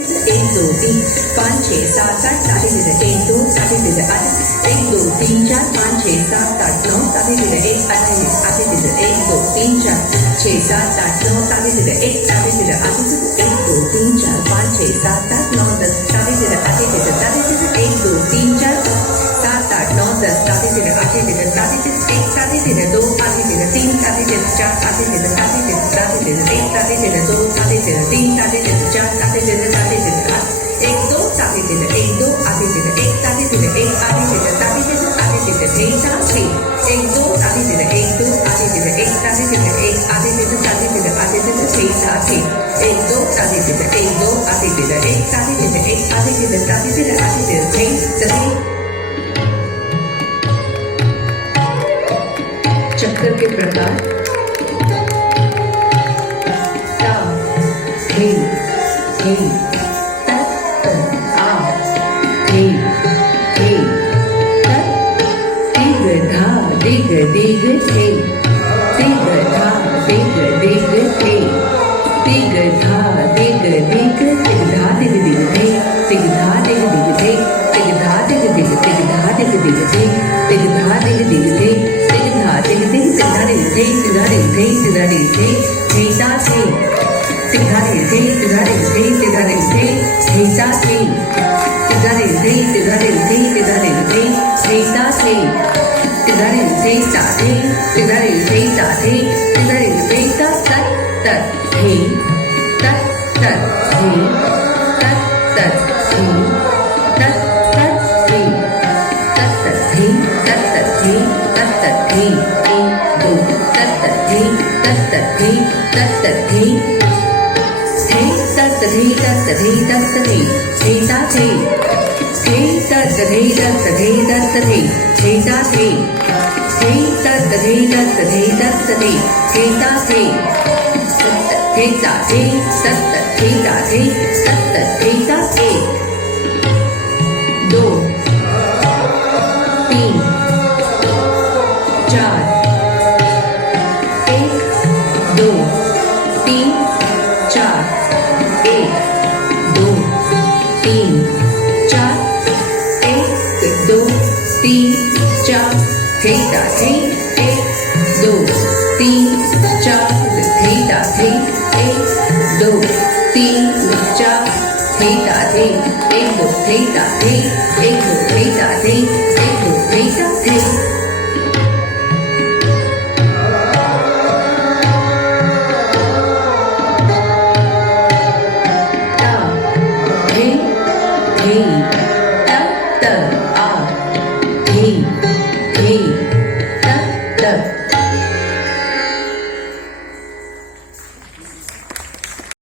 एक दो तीन पाँच छः सात आठ साढ़े तेरह एक दो साढ़े तेरह आठ एक दो तीन चार पाँच छः सात आठ नौ साढ़े तेरह एक आधे तेरह एक दो तीन चार छः सात आठ नौ साढ़े तेरह एक साढ़े तेरह आधे तेरह एक दो तीन चार पाँच छः सात आठ नौ दस साढ़े तेरह आधे तेरह एक दो तीन चार सात आठ नौ दस साढ़े तेरह आधे तेरह एक साढ़े तेरह दो आधे तेरह तीन साढ़े तेरह चार आधे तेरह साढ़े तेरह एक साढ़े तेरह दो आधे तेरह तीन साढ़े तेरह चार आधे तेरह आठ एक दो साढ़े तेरह एक दो आधे तेरह एक साढ़े तेरह एक आधे तेरह साढ़े तेरह आधे तेरह छः सात छः एक दो साढ़े तेरह एक दो आधे तेरह एक साढ़े तेरह एक आधे तेरह साढ़े तेरह आधे तेरह छः सात छः एक दो साढ़े तेरह एक दो आधे तेरह एक साढ़े तेरह एक आधे तेरह साढ़े तेरह आधे तेरह छः सही। चक्कर के प्रकार ता थे थे तत तत आ थे थे तत दिग धा दिग दिग थे दिग धा दिग दिग थे दिग धा दिग दिग दिग धा दिग दिग थे दिग धा दिग दिग थे दिग धा दिग दिग दिग धा दिग दिग थे दिग धा दिग दिग थे दिग धा दिग दिग दिग धा दिग थे दिग धा दिग थे दिग धा दिग थे थे ता थे दिग धा दिग थे दिग धा दिग थे दिग धा दिग थे थे ता थे दिग धा दिग थे दिग धा दिग थे दिग धा दिग थे थे ता थे दिग धा दिग थे ता थे दिग धा दिग थे ता थे दिग धा दिग थे ता तत तत थे तत तत थे तत तत थे तत तत थे तत तत थे तत तत थे तत तत थे एक दो तत तत थे तत तत थे तत तत थे थे तत थे तत थे तत थे थे ता थे थे तत थे तत थे तत थे थे ता थे थे तत थे तत थे तत थे थे ता थे थे ता थे तत तत थे ता थे तत तत थे ता एक दो तीन चार एक दो तीन चार एक दो तीन चार एक दो तीन चार थे ता थे एक दो तीन चार थे ता थे एक दो तीन चार थे ता थे एक दो थे ता थे एक दो थे ता थे एक दो थे ता थे